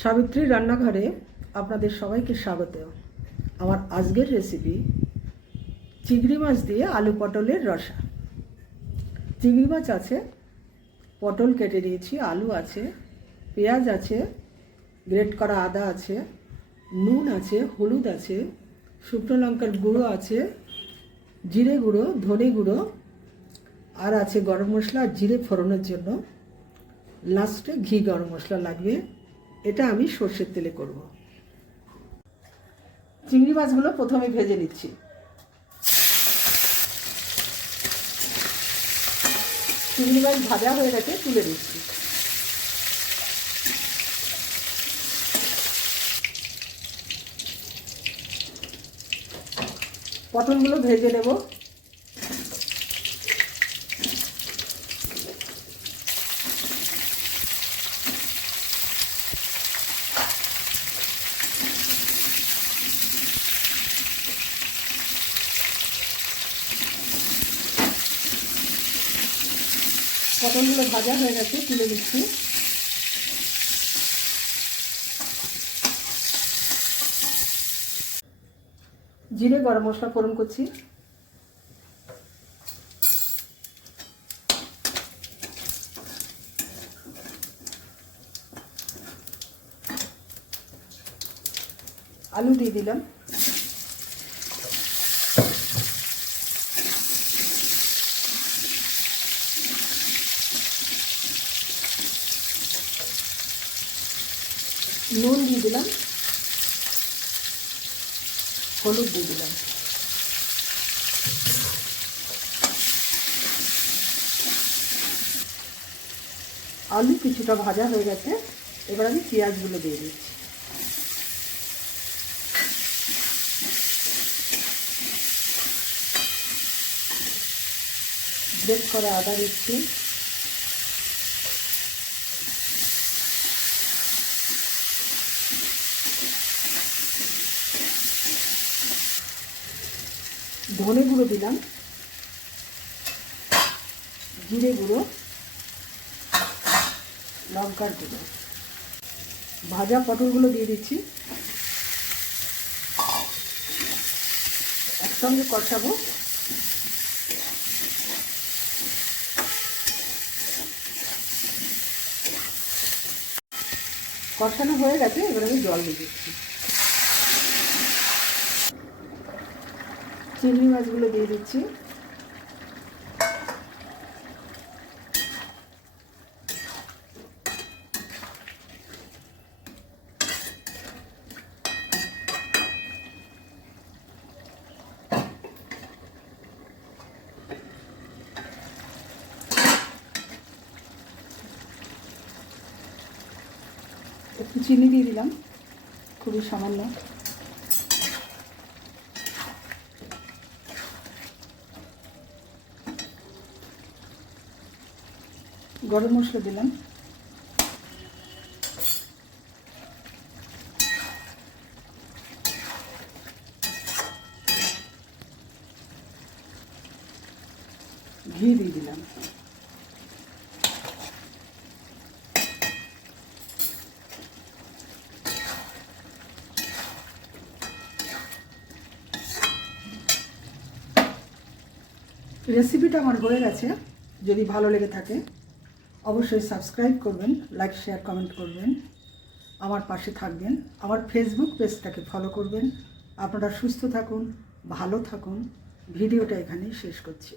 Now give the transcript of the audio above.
সাবিত্রী রান্নাঘরে আপনাদের সবাইকে স্বাগত। আমার আজকের রেসিপি চিংড়ি মাছ দিয়ে আলু পটলের রসা। চিংড়ি মাছ আছে, পটল কেটে নিয়েছি, আলু আছে, পেঁয়াজ আছে, গ্রেট করা আদা আছে, নুন আছে, হলুদ আছে, শুকনো লঙ্কার গুঁড়ো আছে, জিরে গুঁড়ো, ধনে গুঁড়ো, আর আছে গরম মশলা আর জিরে ফোড়নের জন্য। লাস্টে ঘি গরম মশলা লাগবে। এটা আমি সর্ষের তেলে করব। চিংড়ি মাছগুলো প্রথমে ভেজে নিচ্ছি। চিংড়ি মাছ ভাজা হয়ে গেছে, তুলে দিচ্ছি। পটলগুলো ভেজে নেব। পটলগুলো ভাজা হয়ে গেছে, তুলে দিচ্ছি। জিরে গরম মশলা ফোড়ন করছি। আলু দিয়ে দিলাম। নুন দিয়ে দিলাম, হলুদ দিয়ে দিলাম। আলু কিছুটা ভাজা হয়ে গেছে, এবার আমি পেঁয়াজগুলো দিয়ে দিচ্ছি। গ্রেট করা আদা দিচ্ছি, ধনে গুঁড়ো দিলাম, জিরে গুঁড়ো, লঙ্কার গুঁড়ো। ভাজা পটলগুলো দিয়ে দিচ্ছি, একসঙ্গে কষাবো। কষানো হয়ে গেছে, এবার আমি জল দিয়ে দিচ্ছি। চিংড়ি মাছগুলো দিয়ে দিচ্ছি। একটু চিনি দিয়ে দিলাম, খুবই সামান্য। গরম মশলা দিলাম, ঘি দিয়ে দিলাম। রেসিপিটা আমার হয়ে গেছে। যদি ভালো লেগে থাকে অবশ্যই সাবস্ক্রাইব করবেন, লাইক শেয়ার কমেন্ট করবেন, আমার পাশে থাকবেন। আমার ফেসবুক পেজটাকে ফলো করবেন। আপনারা সুস্থ থাকুন, ভালো থাকুন। ভিডিওটা এখানেই শেষ করছি।